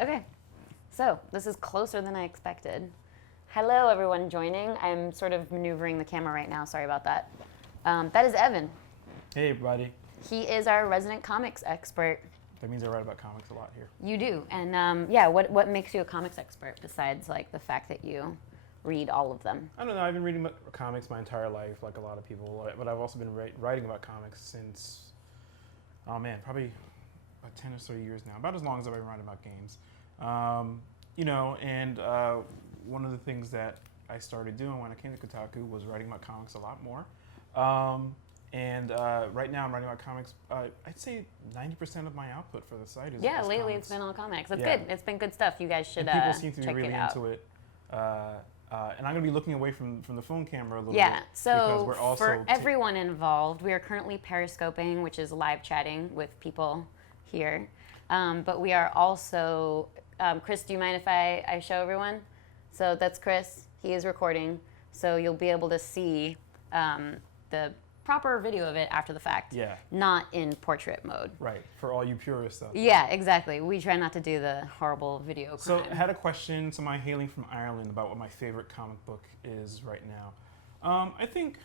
Okay, so this is closer than I expected. Hello, everyone joining. I'm sort of maneuvering the camera right now. Sorry about that. That is Evan. Hey, everybody. He is our resident comics expert. That means I write about comics a lot here. You do, and yeah, what makes you a comics expert besides like the fact that you read all of them? I don't know. I've been reading comics my entire life, like a lot of people, but I've also been writing about comics since, oh man, probably about 10 or so years now. About as long as I've been writing about games. One of the things that I started doing when I came to Kotaku was writing about comics a lot more. Right now I'm writing about comics. I'd say 90% of my output for the site is lately comics. It's been all comics. That's good. It's been good stuff. You guys should check it out. People seem to be really into it. And I'm going to be looking away from the phone camera a little bit. Yeah, so because we're also for everyone involved, we are currently Periscoping, which is live chatting with people here. But we are also, Chris, do you mind if I show everyone? So that's Chris. He is recording. So you'll be able to see the proper video of it after the fact. Yeah. Not in portrait mode. Right, for all you purists out there. Yeah, exactly. We try not to do the horrible video crime. So I had a question, somebody hailing from Ireland, about what my favorite comic book is right now. I think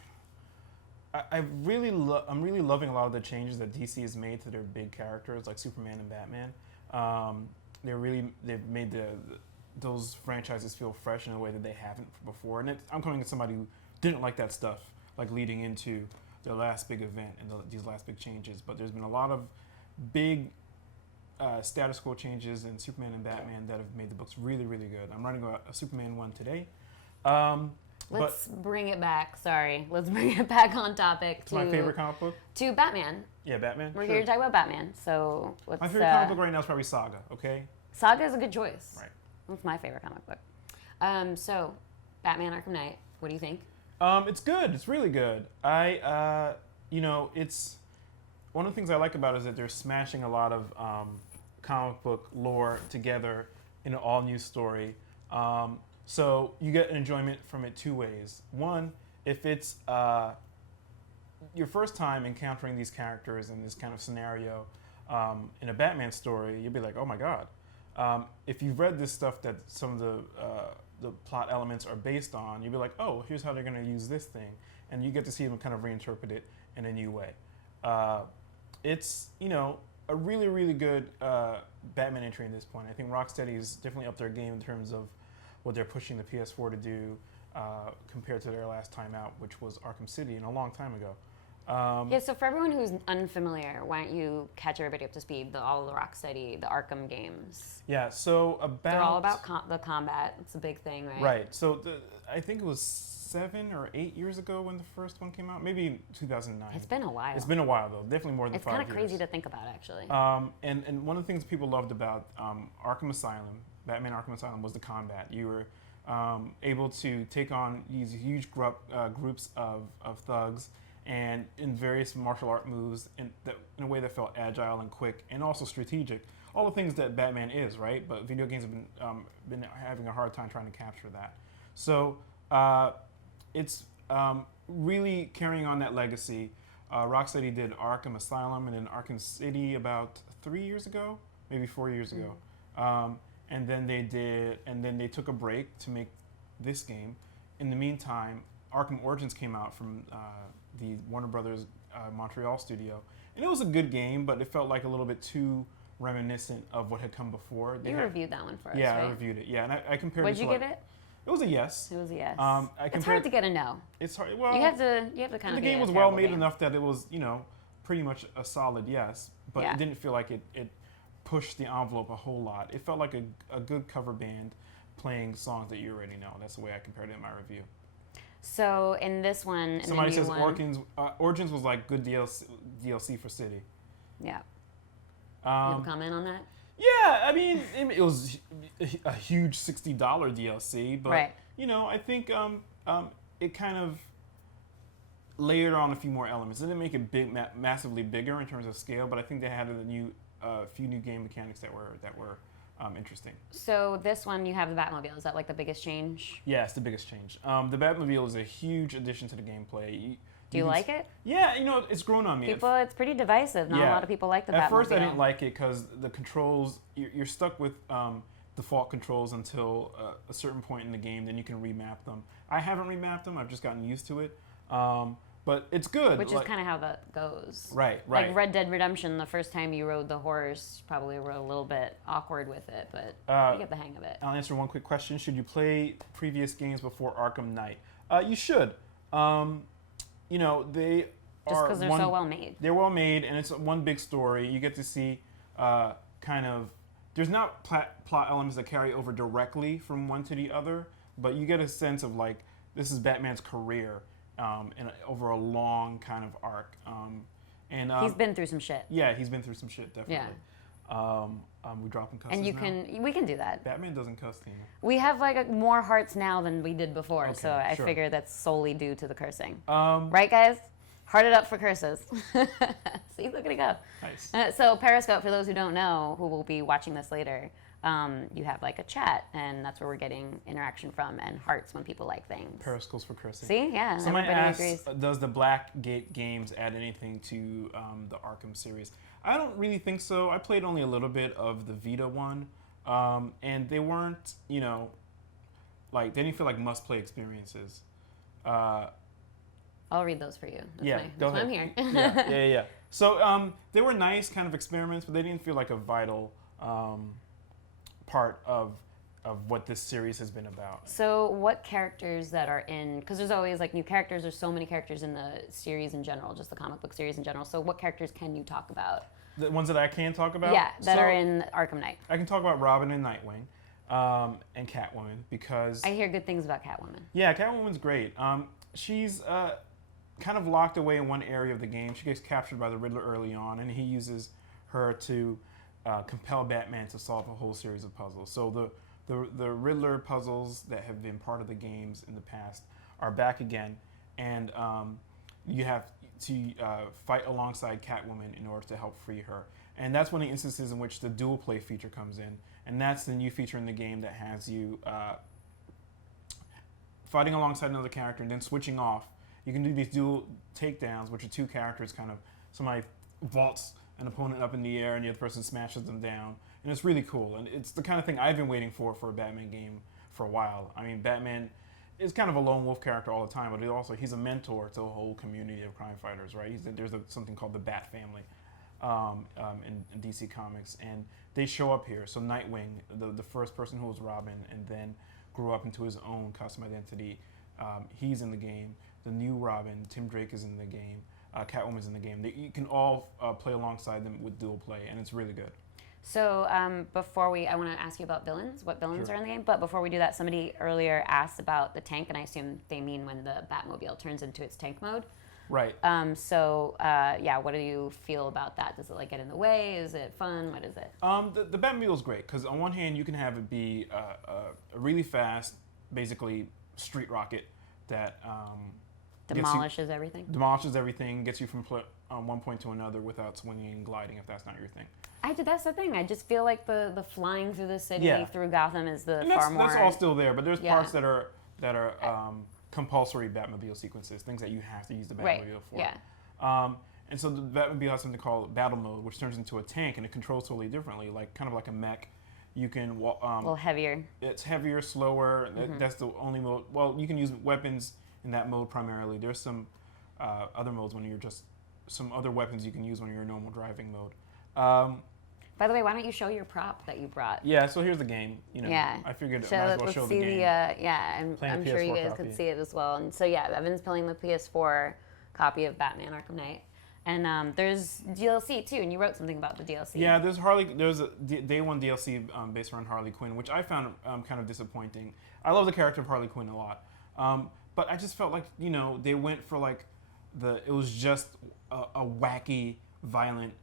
I'm really loving a lot of the changes that DC has made to their big characters like Superman and Batman. They've made those franchises feel fresh in a way that they haven't before. And I'm coming as somebody who didn't like that stuff, like leading into their last big event and these last big changes. But there's been a lot of big status quo changes in Superman and Batman that have made the books really, really good. I'm writing a Superman one today. Let's bring it back. Sorry. Let's bring it back on topic to my favorite comic book? To Batman. Yeah, Batman. We're here to talk about Batman. So let's, my favorite comic book right now is probably Saga, okay? Saga is a good choice. Right. That's my favorite comic book. So, Batman Arkham Knight, what do you think? It's good. It's really good. It's one of the things I like about it is that they're smashing a lot of comic book lore together in an all-new story. So you get an enjoyment from it two ways. One, if it's your first time encountering these characters in this kind of scenario in a Batman story, you'll be like, oh my God. If you've read this stuff that some of the plot elements are based on, you'll be like, oh, here's how they're going to use this thing. And you get to see them kind of reinterpret it in a new way. It's, a really, really good Batman entry at this point. I think Rocksteady is definitely up their game in terms of what they're pushing the PS4 to do compared to their last time out, which was Arkham City, and a long time ago. So for everyone who's unfamiliar, why don't you catch everybody up to speed, all the Rocksteady, the Arkham games. Yeah, so they're all about the combat. It's a big thing, right? Right. So I think it was 7 or 8 years ago when the first one came out, maybe 2009. It's been a while. It's been a while, though. Definitely more than 5 years. It's kind of crazy to think about, actually. And one of the things people loved about Arkham Asylum, Batman Arkham Asylum, was the combat. You were able to take on these huge groups of thugs and in various martial art moves in a way that felt agile and quick and also strategic. All the things that Batman is, right? But video games have been having a hard time trying to capture that. So it's really carrying on that legacy. Rocksteady did Arkham Asylum and then Arkham City about 3 years ago, maybe 4 years ago. And then they took a break to make this game. In the meantime, Arkham Origins came out from the Warner Brothers Montreal studio. And it was a good game, but it felt like a little bit too reminiscent of what had come before. You reviewed that one for us, yeah, right? I reviewed it. Yeah, and I compared What'd it to you give it? It was a yes. It was a yes. It's hard to get a no. It's hard. Well, you have to kind of. The game was well made enough that it was, pretty much a solid yes, but it didn't feel like it pushed the envelope a whole lot. It felt like a good cover band playing songs that you already know. That's the way I compared it in my review. So in this one, somebody says Origins was like good DLC for City. Yeah. You have a comment on that? Yeah, I mean, it was a huge $60 DLC, but right. I think it kind of layered on a few more elements. It didn't make it massively bigger in terms of scale, but I think they had a few new game mechanics that were interesting. So this one, you have the Batmobile. Is that like the biggest change? Yeah, it's the biggest change. The Batmobile is a huge addition to the gameplay. Do you like it? Yeah, you know, it's grown on me. It's pretty divisive. Not a lot of people like the Batmobile. At first, I didn't like it because the controls, you're stuck with default controls until a certain point in the game. Then you can remap them. I haven't remapped them. I've just gotten used to it. But it's good. Which is kind of how that goes. Right. Like Red Dead Redemption, the first time you rode the horse, probably were a little bit awkward with it, but you get the hang of it. I'll answer one quick question. Should you play previous games before Arkham Knight? You should. You know, they just because they're so well made. They're well made, and it's one big story. You get to see kind of... There's not plot elements that carry over directly from one to the other, but you get a sense of, like, this is Batman's career over a long kind of arc. And he's been through some shit. Yeah, he's been through some shit, definitely. Yeah. We dropping cusses And we can do that. Batman doesn't cuss, Tina. We have like more hearts now than we did before, Okay, so I sure. figure that's solely due to the cursing. Right, guys? Heart it up for curses. See, look at it go. Nice. So Periscope, for those who don't know, who will be watching this later, you have like a chat, and that's where we're getting interaction from, and hearts when people like things. Periscope's for cursing. See, yeah, Somebody everybody asks, agrees. does the Blackgate games add anything to the Arkham series? I don't really think so. I played only a little bit of the Vita one, and they weren't, you know, like, they didn't feel like must-play experiences. I'll read those for you. That's why I'm here. yeah. So they were nice kind of experiments, but they didn't feel like a vital part of what this series has been about. So what characters that are in, because there's always like new characters, there's so many characters in the series in general, just the comic book series in general. So what characters can you talk about? The ones that I can talk about? Yeah, that are in Arkham Knight. I can talk about Robin and Nightwing and Catwoman because... I hear good things about Catwoman. Yeah, Catwoman's great. She's kind of locked away in one area of the game. She gets captured by the Riddler early on, and he uses her to compel Batman to solve a whole series of puzzles. So the Riddler puzzles that have been part of the games in the past are back again, and you have to fight alongside Catwoman in order to help free her. And that's one of the instances in which the dual play feature comes in, and that's the new feature in the game that has you fighting alongside another character and then switching off. You can do these dual takedowns, which are two characters kind of, somebody vaults an opponent up in the air and the other person smashes them down. And it's really cool. And it's the kind of thing I've been waiting for a Batman game for a while. I mean, Batman is kind of a lone wolf character all the time, but he's a mentor to a whole community of crime fighters, right? There's something called the Bat Family in DC Comics, and they show up here. So Nightwing, the first person who was Robin and then grew up into his own custom identity, he's in the game. The new Robin, Tim Drake, is in the game. Catwoman's in the game. You can all play alongside them with dual play, and it's really good. So I want to ask you about villains, what villains Sure. are in the game. But before we do that, somebody earlier asked about the tank, and I assume they mean when the Batmobile turns into its tank mode. Right. What do you feel about that? Does it like get in the way? Is it fun? What is it? The Batmobile is great because on one hand you can have it be a really fast, basically street rocket that Demolishes everything? Demolishes everything, gets you from one point to another without swinging and gliding if that's not your thing. That's the thing. I just feel like the flying through the city, through Gotham is and far more... that's all still there, but there's parts that are compulsory Batmobile sequences, things that you have to use the Batmobile for. Yeah. And so the Batmobile has something called battle mode, which turns into a tank, and it controls totally differently, kind of like a mech. You can... a little heavier. It's heavier, slower. Mm-hmm. That's the only mode. Well, you can use weapons in that mode primarily. There's some other modes when you're just... Some other weapons you can use when you're in normal driving mode. By the way, why don't you show your prop that you brought? Yeah, so here's the game. Yeah. I figured I might as well show the game. I'm sure you guys could see it as well. And so Evan's playing the PS4 copy of Batman Arkham Knight. And there's DLC too, and you wrote something about the DLC. Yeah, there's a day one DLC based around Harley Quinn, which I found kind of disappointing. I love the character of Harley Quinn a lot, but I just felt like they went for it was just a wacky, violent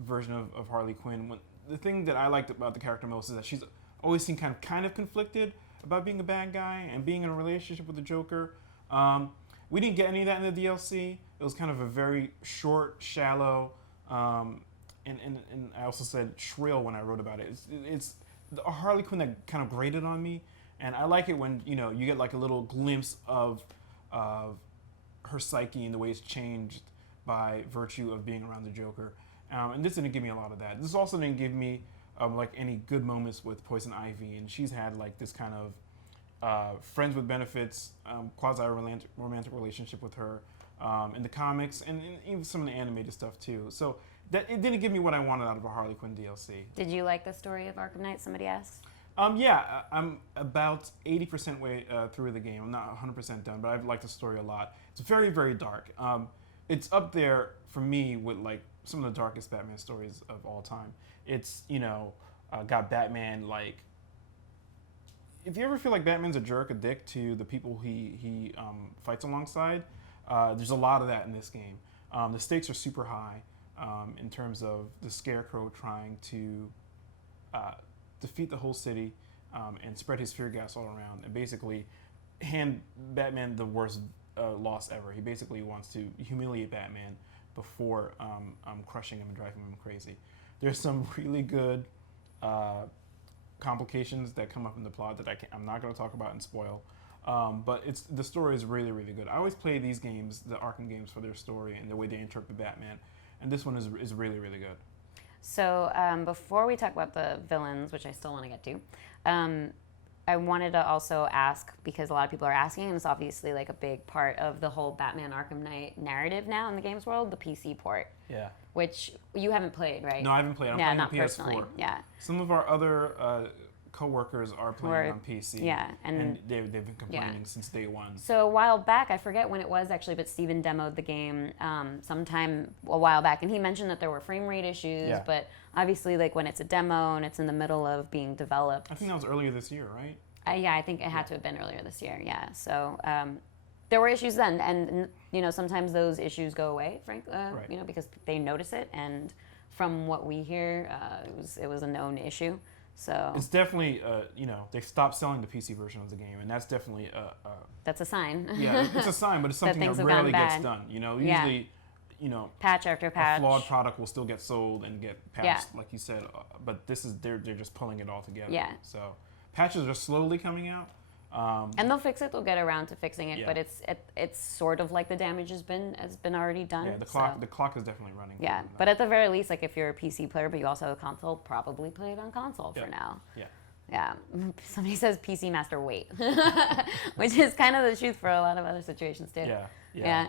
version of Harley Quinn. The thing that I liked about the character most is that she's always seemed kind of conflicted about being a bad guy and being in a relationship with the Joker. We didn't get any of that in the DLC. It was kind of a very short, shallow, and I also said shrill when I wrote about it. It's a Harley Quinn that kind of grated on me, and I like it when you get like a little glimpse of her psyche and the way it's changed by virtue of being around the Joker. And this didn't give me a lot of that. This also didn't give me like any good moments with Poison Ivy, and she's had like this kind of friends with benefits, quasi-romantic relationship with her in the comics, and even some of the animated stuff too. So that it didn't give me what I wanted out of a Harley Quinn DLC. Did you like the story of Arkham Knight? Somebody asked. Yeah, I'm about 80% way through the game. I'm not 100% done, but I've liked the story a lot. It's very, very dark. It's up there for me with like some of the darkest Batman stories of all time. It's, got Batman like. If you ever feel like Batman's a jerk, a dick to the people he fights alongside, there's a lot of that in this game. The stakes are super high in terms of the Scarecrow trying to defeat the whole city and spread his fear gas all around, and basically hand Batman the worst loss ever. He basically wants to humiliate Batman before crushing him and driving him crazy. There's some really good complications that come up in the plot that I'm not going to talk about and spoil. But the story is really, really good. I always play these games, the Arkham games, for their story and the way they interpret Batman. And this one is really, really good. So before we talk about the villains, which I still want to get to, I wanted to also ask, because a lot of people are asking, and it's obviously like a big part of the whole Batman Arkham Knight narrative now in the games world, the PC port. Yeah. Which you haven't played, right? No, I haven't played. I'm playing not on PS4. Personally. Yeah. Some of our other co-workers are playing on PC. Yeah, and they've been complaining since day one. So a while back, I forget when it was actually, but Steven demoed the game sometime a while back, and he mentioned that there were frame rate issues, but obviously like when it's a demo and it's in the middle of being developed. I think that was earlier this year, right? Yeah, I think it had to have been earlier this year, yeah. So there were issues then, and sometimes those issues go away, frankly, because they notice it, and from what we hear, it was a known issue. So it's definitely, they stopped selling the PC version of the game, and that's definitely that's a sign. Yeah, it's a sign, but it's something that rarely gets done. Usually, patch after patch, a flawed product will still get sold and get patched, like you said. But this is they're just pulling it all together. Yeah. So patches are slowly coming out. And they'll fix it. They'll get around to fixing it, but it's sort of like the damage has been already done. Yeah, the clock is definitely running. Yeah, but at the very least, like if you're a PC player but you also have a console, probably play it on console for now. Yeah. Yeah. Somebody says PC Master wait, which is kind of the truth for a lot of other situations too. Yeah.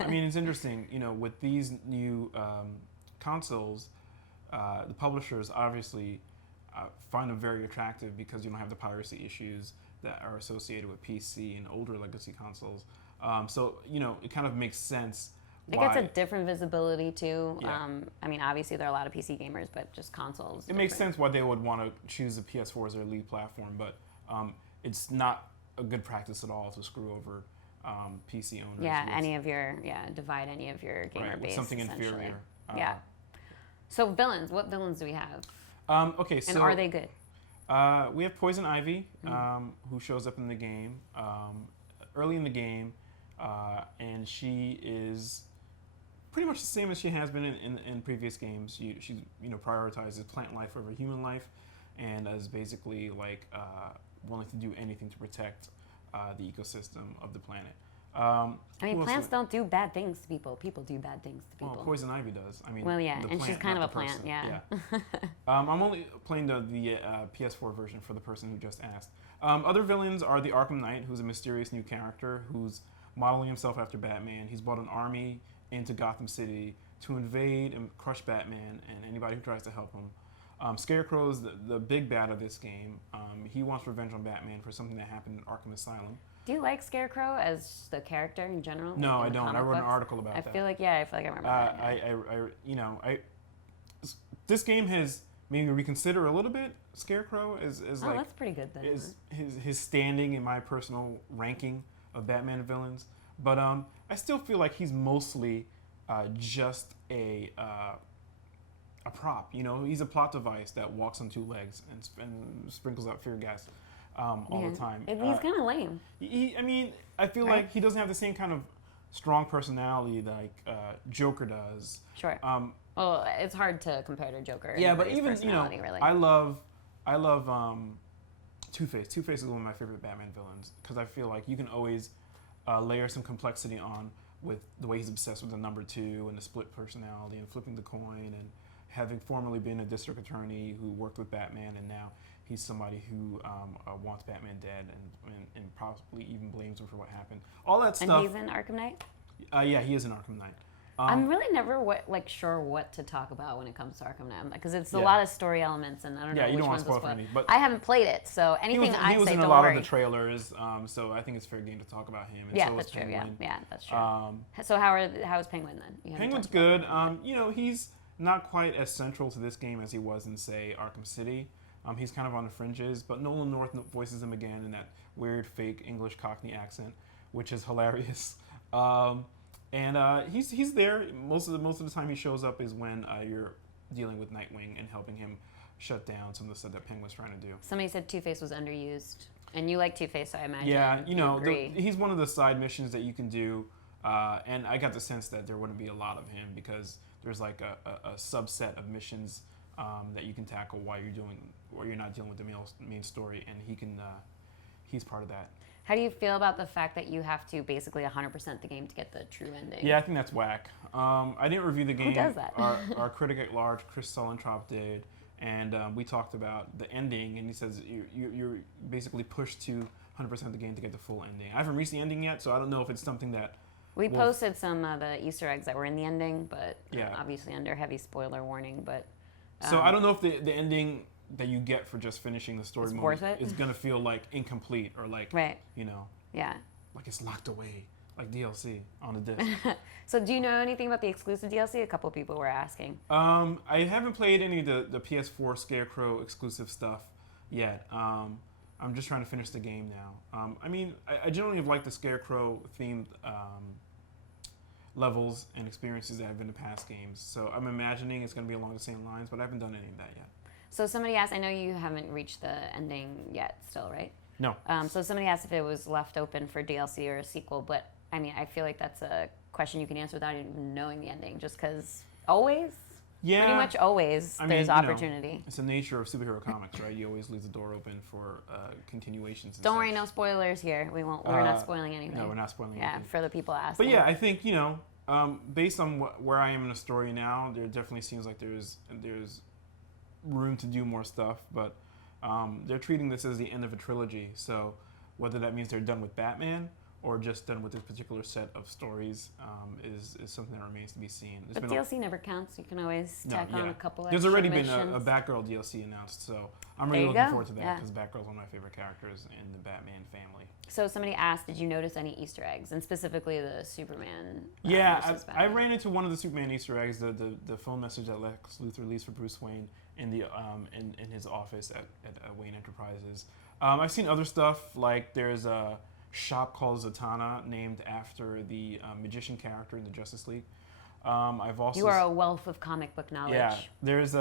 I mean, it's interesting. With these new consoles, the publishers obviously find them very attractive because you don't have the piracy issues that are associated with PC and older legacy consoles. So, it kind of makes sense. It gets a different visibility too. Yeah. I mean, obviously there are a lot of PC gamers, but just consoles. It makes sense why they would want to choose the PS4 as their lead platform, but it's not a good practice at all to screw over PC owners. Yeah, divide any of your gamer base. With something inferior. Yeah. So villains, what villains do we have? Okay, so... And are they good? We have Poison Ivy, who shows up in the game, early in the game, and she is pretty much the same as she has been in previous games. She prioritizes plant life over human life, and is basically like willing to do anything to protect the ecosystem of the planet. Plants don't do bad things to people. People do bad things to people. Well, Poison Ivy does. I mean, and she's kind of a plant, yeah. I'm only playing the PS4 version for the person who just asked. Other villains are the Arkham Knight, who's a mysterious new character who's modeling himself after Batman. He's brought an army into Gotham City to invade and crush Batman and anybody who tries to help him. Scarecrow is the big bad of this game. He wants revenge on Batman for something that happened in Arkham Asylum. Do you like Scarecrow as the character in general? No, I don't. I wrote an article about that. I feel like I remember that. This game has made me reconsider a little bit Scarecrow as like that's pretty good then. Is his standing in my personal ranking of Batman villains, but I still feel like he's mostly just a prop. He's a plot device that walks on two legs and sprinkles out fear gas all the time. He's kind of lame. I feel like he doesn't have the same kind of strong personality like Joker does. Sure. Well, it's hard to compare to Joker. Yeah, but even really. I love Two-Face. Two-Face is one of my favorite Batman villains because I feel like you can always layer some complexity on with the way he's obsessed with the number 2 and the split personality and flipping the coin, and having formerly been a district attorney who worked with Batman, and now he's somebody who wants Batman dead and possibly even blames him for what happened. All that stuff. And he's in Arkham Knight? Yeah, he is in Arkham Knight. I'm really never sure what to talk about when it comes to Arkham Knight, because it's a lot of story elements, and I don't know you which don't want ones to spoil will for me, but I haven't played it, so anything I he was say, in don't a lot worry. of the trailers, so I think it's fair game to talk about him. And Yeah, so that's true. Penguin. Yeah, that's true. So how is Penguin then? You haven't Penguin's talked about good. He's not quite as central to this game as he was in, say, Arkham City. He's kind of on the fringes, but Nolan North voices him again in that weird fake English Cockney accent, which is hilarious. He's there most of the time. He shows up is when you're dealing with Nightwing and helping him shut down some of the stuff that Penguin's trying to do. Somebody said Two-Face was underused, and you like Two-Face, so I imagine. Yeah, you agree. He's one of the side missions that you can do, and I got the sense that there wouldn't be a lot of him because there's like a subset of missions that you can tackle while you're not dealing with the main story, and he's part of that. How do you feel about the fact that you have to basically 100% the game to get the true ending? Yeah, I think that's whack. I didn't review the game. Who does that? Our critic at large, Chris Sulentrop, did, and we talked about the ending, and he says you're basically pushed to 100% the game to get the full ending. I haven't reached the ending yet, so I don't know if it's something that... We posted some of the Easter eggs that were in the ending, but Yeah. obviously under heavy spoiler warning, but... So I don't know if the ending that you get for just finishing the story It's mode worth it? is going to feel like incomplete or like, Right. Yeah. like it's locked away, like DLC on a disc. So do you know anything about the exclusive DLC? A couple people were asking. I haven't played any of the PS4 Scarecrow exclusive stuff yet. I'm just trying to finish the game now. I generally have liked the Scarecrow themed levels and experiences that have been in past games. So I'm imagining it's going to be along the same lines, but I haven't done any of that yet. So somebody asked, I know you haven't reached the ending yet still, right? No. So somebody asked if it was left open for DLC or a sequel, but I feel like that's a question you can answer without even knowing the ending, just because always? Yeah. Pretty much always there's opportunity. It's the nature of superhero comics, right? You always leave the door open for continuations. Don't worry, no spoilers here. We're not spoiling anything. No, we're not spoiling anything. Yeah, for the people asking. But yeah, I think, based on where I am in the story now, there definitely seems like there's room to do more stuff, but they're treating this as the end of a trilogy, so whether that means they're done with Batman or just done with this particular set of stories is something that remains to be seen. But DLC never counts. You can always tack on a couple There's extra already missions. been a Batgirl DLC announced, so I'm really looking forward to that because Batgirl's one of my favorite characters in the Batman family. So somebody asked, did you notice any Easter eggs, and specifically the Superman? Yeah, I ran into one of the Superman Easter eggs, the phone message that Lex Luthor leaves for Bruce Wayne in the in his office at Wayne Enterprises. I've seen other stuff, like there's a shop called Zatanna named after the magician character in the Justice League. I've also You are a wealth of comic book knowledge. Yeah, there's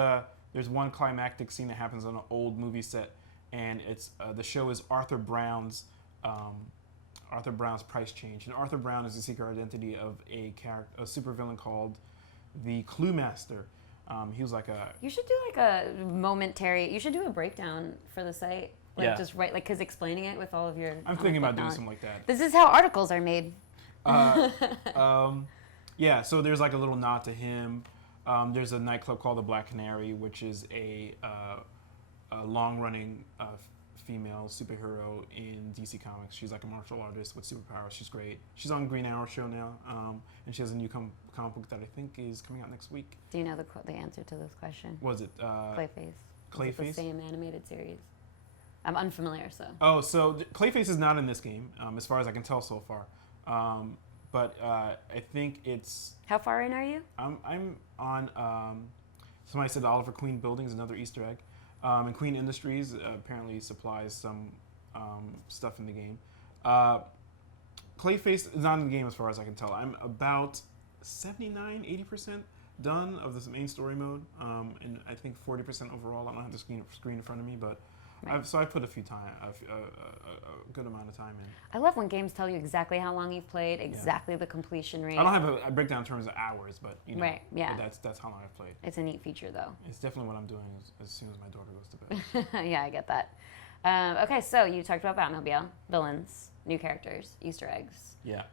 one climactic scene that happens on an old movie set, and it's the show is Arthur Brown's Price Change, and Arthur Brown is the secret identity of a supervillain called the Clue Master. He was like a... You should do like a momentary... You should do a breakdown for the site. Just write, because explaining it with all of your... I'm thinking about doing something like that. This is how articles are made. Yeah, so there's like a little nod to him. There's a nightclub called the Black Canary, which is a long-running female superhero in DC Comics. She's like a martial artist with superpowers. She's great. She's on Green Arrow show now, and she has a new comic book that I think is coming out next week. Do you know the answer to this question? Was it Clayface? Clayface? It's the same animated series. I'm unfamiliar, so. Oh, so Clayface is not in this game, as far as I can tell so far. But I think it's... How far in are you? I'm on... somebody said the Oliver Queen building is another Easter egg. And Queen Industries apparently supplies some stuff in the game. Clayface is not in the game as far as I can tell. I'm about 80% done of this main story mode, and I think 40% overall. I don't have the screen in front of me, but right. I put a good amount of time in. I love when games tell you exactly how long you've played, exactly the completion rate. I don't have a breakdown in terms of hours, but right, yeah. But that's how long I've played. It's a neat feature, though. It's definitely what I'm doing as soon as my daughter goes to bed. Yeah, I get that. Okay, so you talked about Batmobile, villains. new characters, Easter eggs. Yeah.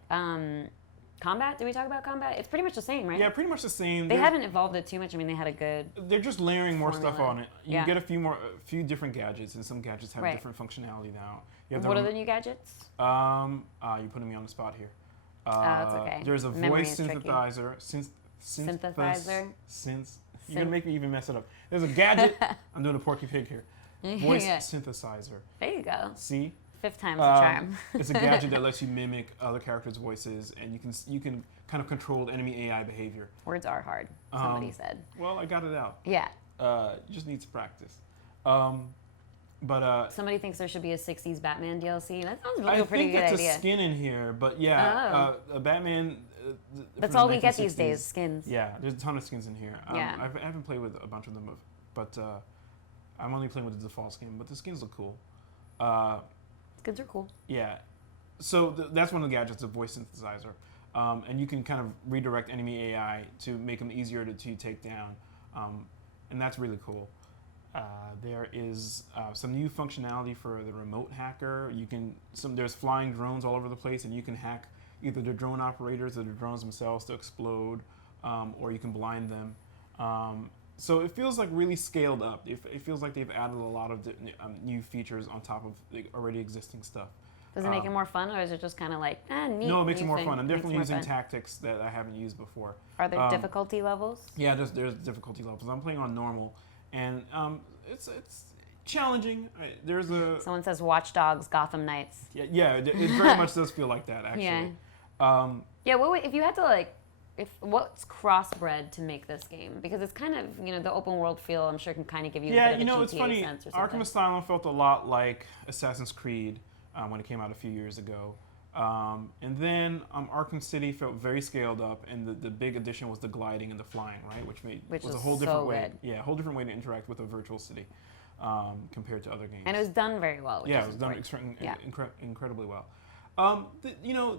Combat? Did we talk about combat? It's pretty much the same, right? Yeah, pretty much the same. They haven't evolved it too much. I mean, they had a good. They're just layering more formula. stuff on it. You Yeah. get a few different gadgets, and some gadgets have Right. different functionality now. You have What are the new gadgets? You're putting me on the spot here. It's okay. There's a Memory voice is tricky. synthesizer. Synthesizer? You're gonna make me even mess it up. There's a gadget. I'm doing a Porky Pig here. Voice Yeah. synthesizer. There you go. See? 5th time's the charm. It's a gadget that lets you mimic other characters' voices, and you can kind of control the enemy AI behavior. Words are hard, somebody said. Well, I got it out. Yeah. You just need to practice. But Somebody thinks there should be a 60s Batman DLC. That sounds I like a pretty think good that's idea. a skin in here. But yeah, a Batman. That's from all the we get these 1960s. days, skins. Yeah, there's a ton of skins in here. Yeah. I haven't played with a bunch of them, but I'm only playing with the default skin. But the skins look cool. Skins are cool. Yeah. So that's one of the gadgets, the voice synthesizer. And you can kind of redirect enemy AI to make them easier to take down. And that's really cool. There is some new functionality for the remote hacker. There's flying drones all over the place, and you can hack either the drone operators or the drones themselves to explode, or you can blind them. So it feels like really scaled up. It feels like they've added a lot of new features on top of the already existing stuff. Does it make it more fun, or is it just kind of like, neat? No, it makes it new more thing? fun. I'm Makes it definitely more using fun. tactics that I haven't used before. Are there difficulty levels? Yeah, there's difficulty levels. I'm playing on normal, and it's challenging. There's a Someone says Watch Dogs, Gotham Knights. yeah. It very much does feel like that actually. Yeah. Yeah. If you had to what's crossbred to make this game? Because it's kind of the open world feel. I'm sure can kind of give you a bit of a GTA it's funny. sense or something. Arkham Asylum felt a lot like Assassin's Creed when it came out a few years ago. And then Arkham City felt very scaled up, and the big addition was the gliding and the flying, right? Which was a whole different way. Good. Yeah, a whole different way to interact with a virtual city compared to other games. And it was done very well. Which Yeah, is it was done important. incredibly well.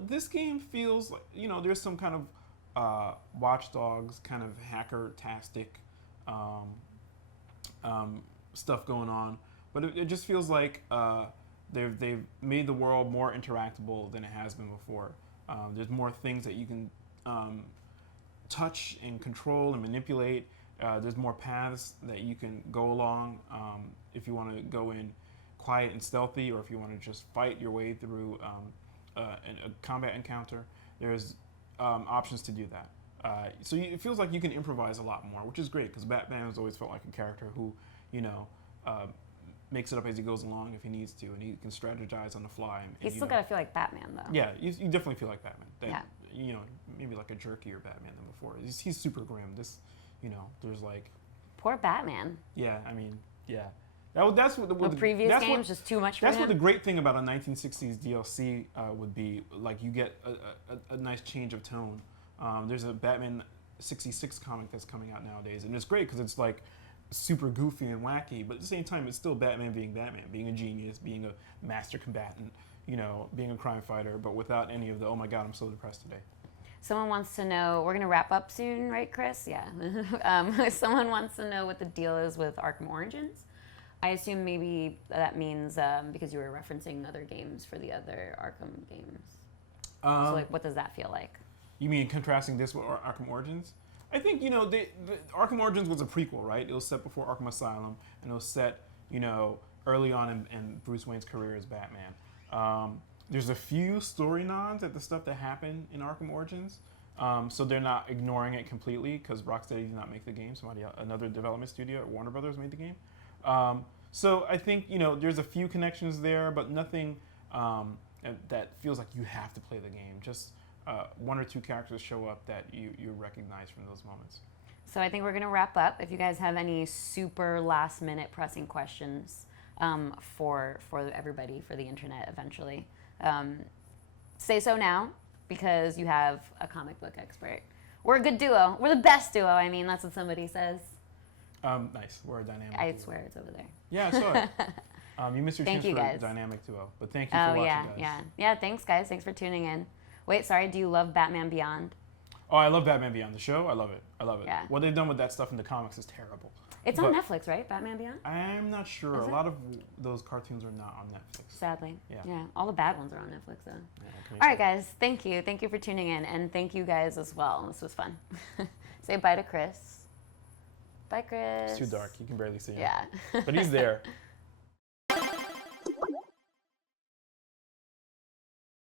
This game feels like there's some kind of Watch Dogs kind of hacker-tastic stuff going on, but it just feels like they've made the world more interactable than it has been before. There's more things that you can touch and control and manipulate. There's more paths that you can go along if you want to go in quiet and stealthy, or if you want to just fight your way through a combat encounter. There's options to do that. So it feels like you can improvise a lot more, which is great, because Batman has always felt like a character who, makes it up as he goes along if he needs to, and he can strategize on the fly. He's still got to feel like Batman, though. Yeah, you definitely feel like Batman. Yeah. Maybe like a jerkier Batman than before. He's super grim. There's like... Poor Batman. Yeah, I mean, yeah. That's what the previous game's just too much for him. That's what the great thing about a 1960s DLC would be. Like, you get a nice change of tone. There's a Batman 66 comic that's coming out nowadays, and it's great because it's like super goofy and wacky, but at the same time, it's still Batman, being a genius, being a master combatant, being a crime fighter, but without any of the, oh my God, I'm so depressed today. Someone wants to know, we're going to wrap up soon, right, Chris? Yeah. Someone wants to know what the deal is with Arkham Origins. I assume maybe that means because you were referencing other games for the other Arkham games. So, what does that feel like? You mean contrasting this with Arkham Origins? I think, Arkham Origins was a prequel, right? It was set before Arkham Asylum, and it was set, early on in Bruce Wayne's career as Batman. There's a few story nods at the stuff that happened in Arkham Origins, so they're not ignoring it completely, because Rocksteady did not make the game. Another development studio at Warner Brothers made the game. So I think, there's a few connections there, but nothing that feels like you have to play the game. Just one or two characters show up that you recognize from those moments. So I think we're going to wrap up. If you guys have any super last-minute pressing questions for everybody, for the internet eventually, say so now, because you have a comic book expert. We're a good duo. We're the best duo. I mean, that's what somebody says. Nice. We're a dynamic I duo. swear it's over there. Yeah, I saw it. You missed your chance for guys. a dynamic duo, but thank you for watching, guys. Yeah. Thanks, guys. Thanks for tuning in. Wait, sorry. Do you love Batman Beyond? Oh, I love Batman Beyond. The show, I love it. Yeah. What they've done with that stuff in the comics is terrible. It's on Netflix, right? Batman Beyond? I'm not sure. Is A it? lot of those cartoons are not on Netflix. Sadly. Yeah. All the bad ones are on Netflix, though. Yeah, All right, guys. Thank you. Thank you for tuning in. And thank you guys as well. This was fun. Say bye to Chris. Bye, Chris. It's too dark. You can barely see him. Yeah. But he's there.